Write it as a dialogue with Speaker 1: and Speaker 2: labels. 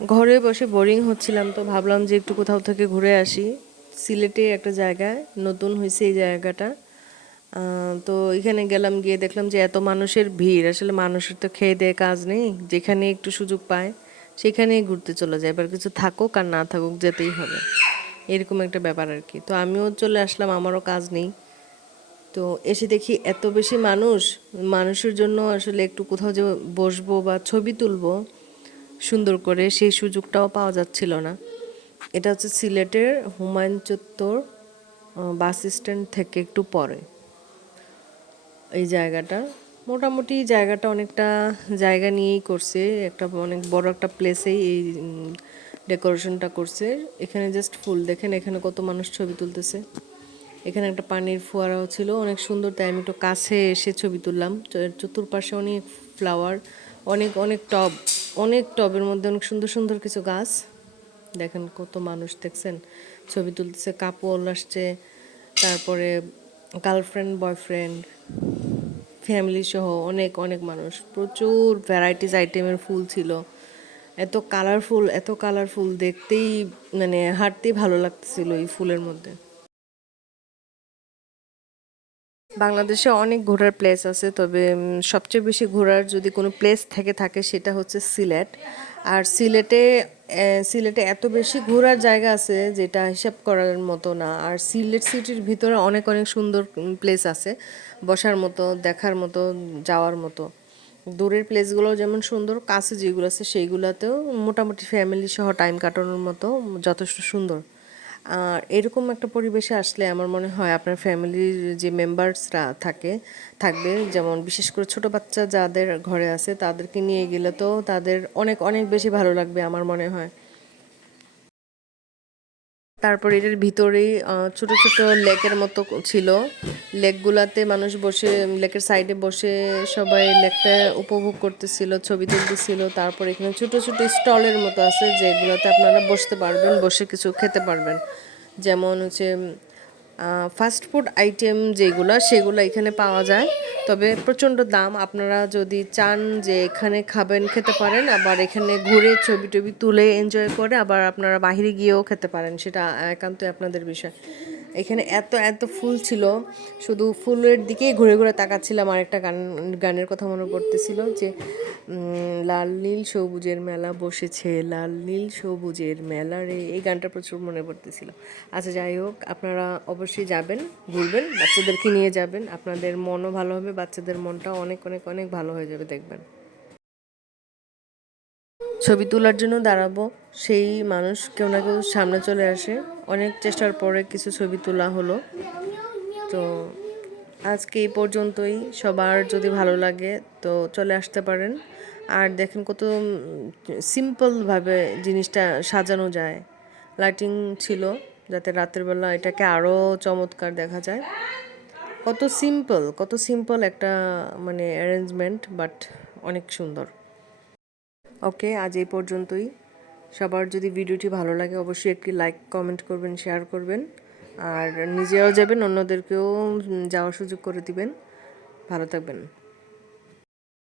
Speaker 1: ঘরে বসে বোরিং হচ্ছিলাম তো ভাবলাম যে একটু কোথাও থেকে ঘুরে আসি। সিলেটে একটা জায়গায় নতুন হয়েছে এই জায়গাটা। তো এখানে গেলাম, গিয়ে দেখলাম যে এত মানুষের ভিড়। আসলে মানুষের তো খেয়ে দেয়ে কাজ নেই, যেখানে একটু সুযোগ পায়, সেখানেই ঘুরতে চলে যায়। এবার কিছু থাকুক আর না থাকুক, যেতেই হবে। এরকম একটা ব্যাপার আর কি। তো আমিও চলে আসলাম, আমারও কাজ নেই। তো এসে দেখি এত বেশি মানুষ, মানুষের জন্য আসলে একটু কোথাও যে বসবো বা ছবি তুলবো সুন্দর করে সেই সুযোগটাও পাওয়া যাচ্ছিল না। এটা হচ্ছে সিলেটের হুমায়ুন চত্বর বাস স্ট্যান্ড থেকে একটু পরে। এই জায়গাটা মোটামুটি জায়গাটা অনেকটা জায়গা নিয়েই করছে, একটা অনেক বড় একটা প্লেসেই এই ডেকোরেশনটা করছে। এখানে জাস্ট ফুল, দেখেন এখানে কত মানুষ ছবি তুলতেছে। এখানে একটা পানির ফোয়ারাও ছিল, অনেক সুন্দর, তাই আমি একটু কাছে এসে ছবি তুললাম। চতুর্পাশে অনেক ফ্লাওয়ার অনেক অনেক টব অনেক টবের মধ্যে অনেক সুন্দর সুন্দর কিছু গাছ। দেখেন কত মানুষ, দেখছেন? ছবি তুলতেছে কাপড় আসছে, তারপরে গার্লফ্রেন্ড বয়ফ্রেন্ড ফ্যামিলি সহ অনেক অনেক মানুষ। প্রচুর ভ্যারাইটিস আইটেমের ফুল ছিল। এত কালারফুল এত কালারফুল দেখতেই মানে হাঁটতেই ভালো লাগতেছিল এই ফুলের মধ্যে। বাংলাদেশে অনেক ঘোরার প্লেস আছে, তবে সবচেয়ে বেশি ঘোরার যদি কোনো প্লেস থেকে থাকে সেটা হচ্ছে সিলেট। আর সিলেটে সিলেটে এত বেশি ঘোরার জায়গা আছে যেটা হিসাব করার মতো না। আর সিলেট সিটির ভিতরে অনেক অনেক সুন্দর প্লেস আছে, বসার মতো, দেখার মতো, যাওয়ার মতো। দূরের প্লেসগুলো যেমন সুন্দর, কাছে যেগুলো আছে সেইগুলোতেও মোটামুটি ফ্যামিলি সহ টাইম কাটানোর মতো যথেষ্ট সুন্দর। আর এরকম একটা পরিবেশে আসলে আমার মনে হয় আপনার ফ্যামিলির যে মেম্বার্সরা থাকে, থাকবে, যেমন বিশেষ করে ছোট বাচ্চা যাদের ঘরে আছে, তাদেরকে নিয়ে গেলে তো তাদের অনেক অনেক বেশি ভালো লাগবে আমার মনে হয়। তারপর এটার ভিতরেই ছোট ছোট লেকের মতো ছিল। লেকগুলাতে মানুষ বসে, লেকের সাইডে বসে সবাই লেকটা উপভোগ করতেছিল, ছবি তুলতেছিল। তারপর এখানে ছোট ছোট স্টলের মতো আছে, যেগুলোতে আপনারা বসতে পারবেন, বসে কিছু খেতে পারবেন। যেমন হচ্ছে ফাস্ট ফুড আইটেম যেগুলো, সেগুলো এখানে পাওয়া যায়। তবে প্রচণ্ড দাম। আপনারা যদি চান যে এখানে খাবেন, খেতে পারেন, আবার এখানে ঘুরে ছবি টবি তুলে এনজয় করে আবার আপনারা বাহিরে গিয়েও খেতে পারেন, সেটা একান্তই আপনাদের বিষয়। এখানে এত এত ফুল ছিল। শুধু ফুলের দিকেই ঘুরে ঘুরে তাকাচ্ছিলাম। আর একটা গান, গানের কথা মনে পড়তেছিল যে লাল নীল সবুজের মেলা বসেছে, লাল নীল সবুজের মেলা রে। এই গানটা প্রচুর মনে পড়তেছিল। আচ্ছা যাই হোক, আপনারা অবশ্যই যাবেন, ঘুরবেন, বাচ্চাদেরকে নিয়ে যাবেন। আপনাদের মনও ভালো হবে, বাচ্চাদের মনটাও অনেক অনেক অনেক ভালো হয়ে যাবে, দেখবেন। ছবি তোলার জন্য দাঁড়াবো। সেই মানুষ কেউ না কেউ সামনে চলে আসে। অনেক চেষ্টার পরে কিছু ছবি তোলা হলো। তো আজকে এই পর্যন্তই। সবার যদি ভালো লাগে তো চলে আসতে পারেন। আর দেখেন কত সিম্পলভাবে জিনিসটা সাজানো যায়। লাইটিং ছিল যাতে রাতের বেলা এটাকে আরও চমৎকার দেখা যায়। কত সিম্পল কত সিম্পল একটা মানে অ্যারেঞ্জমেন্ট বাট অনেক সুন্দর। ওকে, আজ এই পর্যন্তই। সবার যদি ভিডিওটি ভালো লাগে অবশ্যই একটি লাইক কমেন্ট করবেন শেয়ার করবেন। আর নিজেও যাবেন, অন্যদেরকেও যাওয়ার সুযোগ করে দিবেন। ভালো থাকবেন।